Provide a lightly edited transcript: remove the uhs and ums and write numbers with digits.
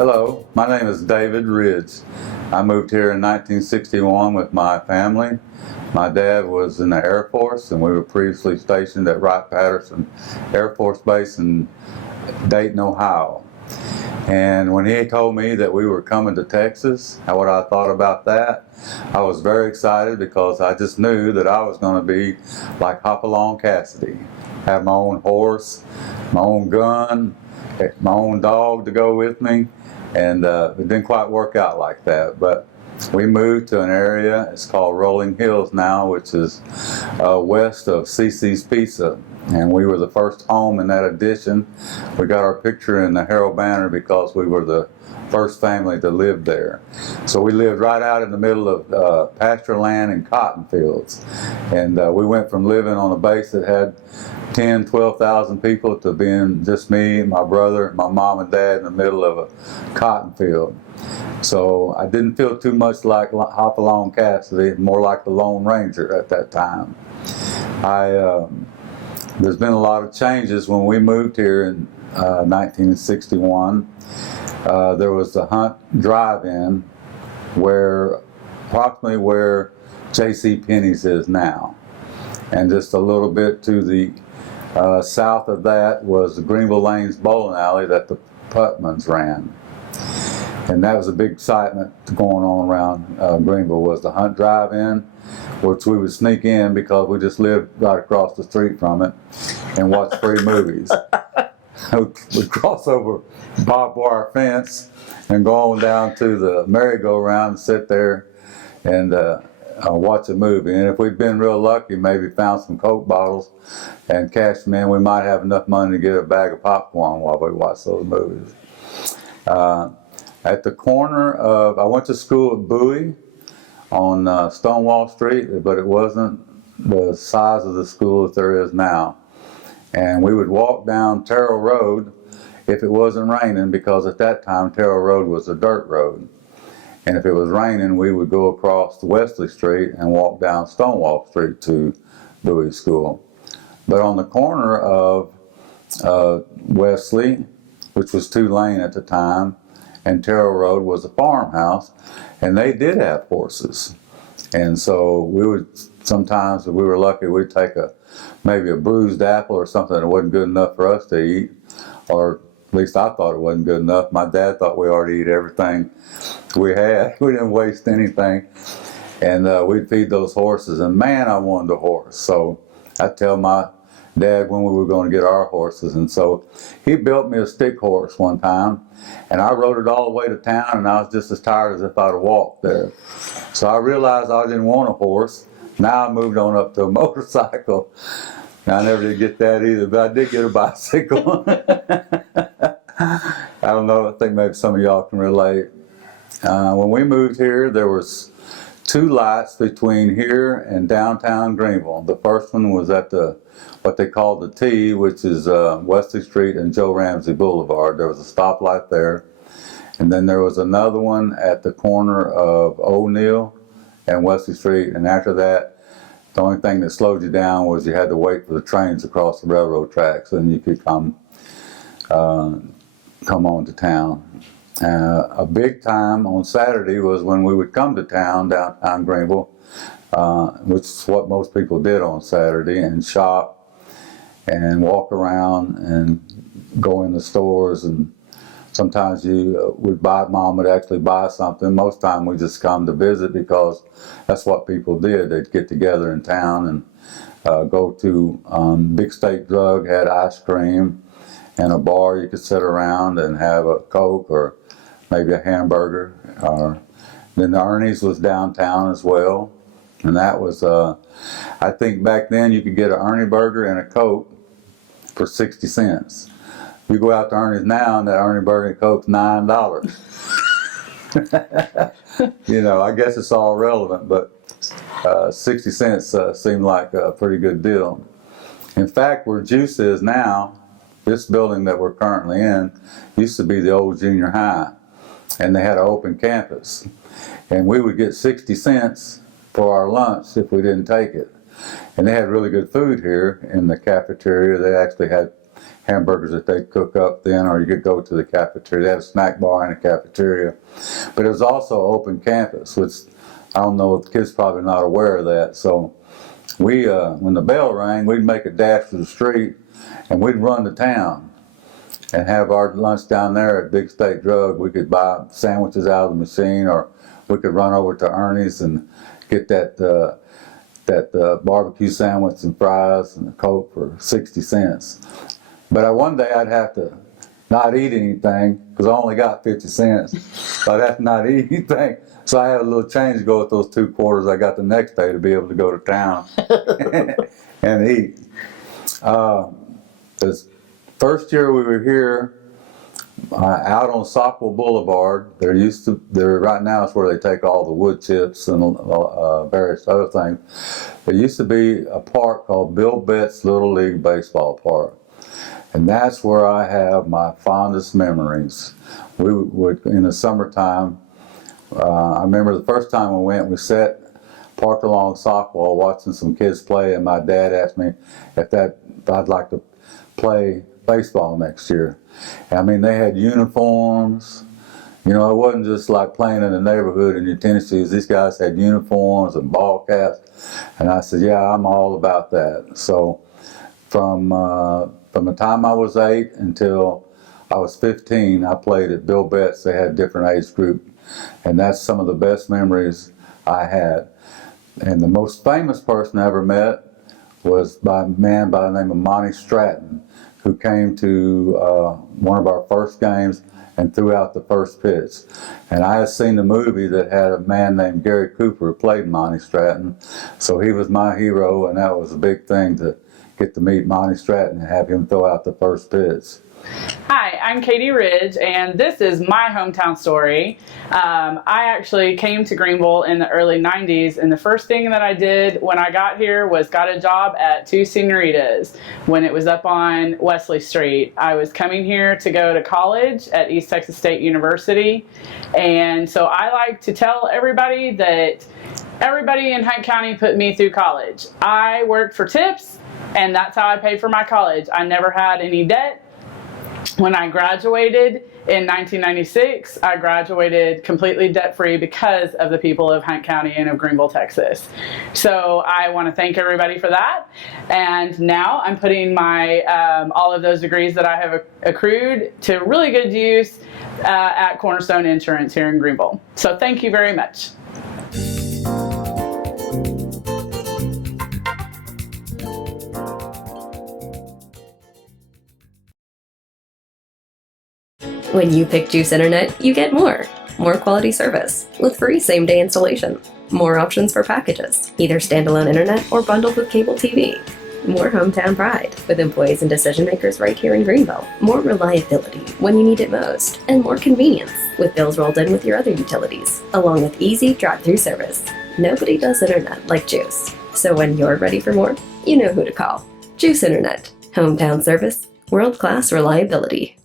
Hello, my name is David Ridge. I moved here in 1961 with my family. My dad was in the Air Force, and we were previously stationed at Wright-Patterson Air Force Base in Dayton, Ohio. And when he told me that we were coming to Texas, what I thought about that, I was very excited because I just knew that I was going to be like Hopalong Cassidy. Have my own horse, my own gun, my own dog to go with me. And it didn't quite work out like that, but we moved to an area, it's called Rolling Hills now, which is west of CC's Pizza. And we were the first home in that addition. We got our picture in the Herald Banner because we were the first family to live there. So we lived right out in the middle of pasture land and cotton fields. And we went from living on a base that had 10, 12,000 people to being just me, my brother, my mom and dad in the middle of a cotton field. So I didn't feel too much like Hopalong Cassidy, more like the Lone Ranger at that time. There's been a lot of changes when we moved here in 1961. There was the Hunt Drive-In, approximately where J.C. Penney's is now. And just a little bit to the south of that was the Greenville Lanes bowling alley that the Putmans ran. And that was a big excitement going on around Greenville, was the Hunt Drive-In, which we would sneak in because we just lived right across the street from it and watch free movies. We'd cross over barbed wire fence and go on down to the merry-go-round and sit there and watch a movie. And if we'd been real lucky, maybe found some Coke bottles and cashed them in, we might have enough money to get a bag of popcorn while we watched those movies. At the corner of, I went to school at Bowie on Stonewall Street, but it wasn't the size of the school that there is now. And we would walk down Terrell Road if it wasn't raining, because at that time Terrell Road was a dirt road. And if it was raining, we would go across Wesley Street and walk down Stonewall Street to Bowie School. But on the corner of Wesley, which was 2-lane at the time, and Terrell Road was a farmhouse, and they did have horses. And so we would, sometimes if we were lucky, we'd take maybe a bruised apple or something that wasn't good enough for us to eat, or at least I thought it wasn't good enough. My dad thought we ought to eat everything we had. We didn't waste anything. And we'd feed those horses, and man, I wanted a horse. So I'd tell my dad when we were going to get our horses. And so he built me a stick horse one time, and I rode it all the way to town, and I was just as tired as if I'd have walked there. So I realized I didn't want a horse. Now I moved on up to a motorcycle. I never did get that either, but I did get a bicycle. I don't know, I think maybe some of y'all can relate. When we moved here, there was 2 lights between here and downtown Greenville. The first one was at what they called the T, which is Wesley Street and Joe Ramsey Boulevard. There was a stoplight there. And then there was another one at the corner of O'Neill and Wesley Street. And after that, the only thing that slowed you down was you had to wait for the trains across the railroad tracks, and you could come on to town. A big time on Saturday was when we would come to town, downtown Greenville, which is what most people did on Saturday, and shop and walk around and go in the stores. And sometimes Mom would actually buy something. Most time we just come to visit because that's what people did. They'd get together in town and go to Big State Drug, had ice cream and a bar you could sit around and have a Coke or maybe a hamburger. Then the Ernie's was downtown as well. And that was, I think back then you could get an Ernie burger and a Coke for 60 cents. You go out to Ernie's now and that Ernie burger and Coke's $9. You know, I guess it's all relevant, but 60 cents seemed like a pretty good deal. In fact, where Juice is now, this building that we're currently in used to be the old junior high, and they had an open campus. And we would get 60 cents for our lunch if we didn't take it. And they had really good food here in the cafeteria. They actually had hamburgers that they cook up then, or you could go to the cafeteria. They had a snack bar and a cafeteria. But it was also open campus, which I don't know if the kids probably not aware of that. So we, when the bell rang, we'd make a dash to the street and we'd run to town and have our lunch down there at Big State Drug. We could buy sandwiches out of the machine, or we could run over to Ernie's and get that barbecue sandwich and fries and a Coke for 60 cents. But one day I'd have to not eat anything because I only got 50 cents. So I'd have to not eat anything. So I had a little change to go with those 2 quarters I got the next day to be able to go to town and eat. This first year we were here, out on Sockville Boulevard, right now it's where they take all the wood chips and various other things. There used to be a park called Bill Betts Little League Baseball Park. And that's where I have my fondest memories. We would, in the summertime, I remember the first time we went, we sat parked along Sockville watching some kids play, and my dad asked me if I'd like to play baseball next year. I mean, they had uniforms. You know, it wasn't just like playing in the neighborhood in your tennis shoes. These guys had uniforms and ball caps. And I said, yeah, I'm all about that. So from the time I was 8 until I was 15, I played at Bill Betts. They had a different age group. And that's some of the best memories I had. And the most famous person I ever met was a man by the name of Monty Stratton, who came to one of our first games and threw out the first pitch. And I had seen the movie that had a man named Gary Cooper who played Monty Stratton. So he was my hero, and that was a big thing to get to meet Monty Stratton and have him throw out the first pitch. Hi, I'm Katy Ridge, and this is my hometown story. I actually came to Greenville in the early 90s, and the first thing that I did when I got here was got a job at Two Senoritas when it was up on Wesley Street. I was coming here to go to college at East Texas State University, and so I like to tell everybody that everybody in Hunt County put me through college. I worked for tips, and that's how I paid for my college. I never had any debt. When I graduated in 1996, I graduated completely debt-free because of the people of Hunt County and of Greenville, Texas. So I want to thank everybody for that. And now I'm putting my all of those degrees that I have accrued to really good use at Cornerstone Insurance here in Greenville. So thank you very much. When you pick Juice Internet, you get more. More quality service with free same-day installation. More options for packages, either standalone internet or bundled with cable TV. More hometown pride with employees and decision makers right here in Greenville. More reliability when you need it most. And more convenience with bills rolled in with your other utilities, along with easy drive-through service. Nobody does internet like Juice. So when you're ready for more, you know who to call. Juice Internet. Hometown service. World-class reliability.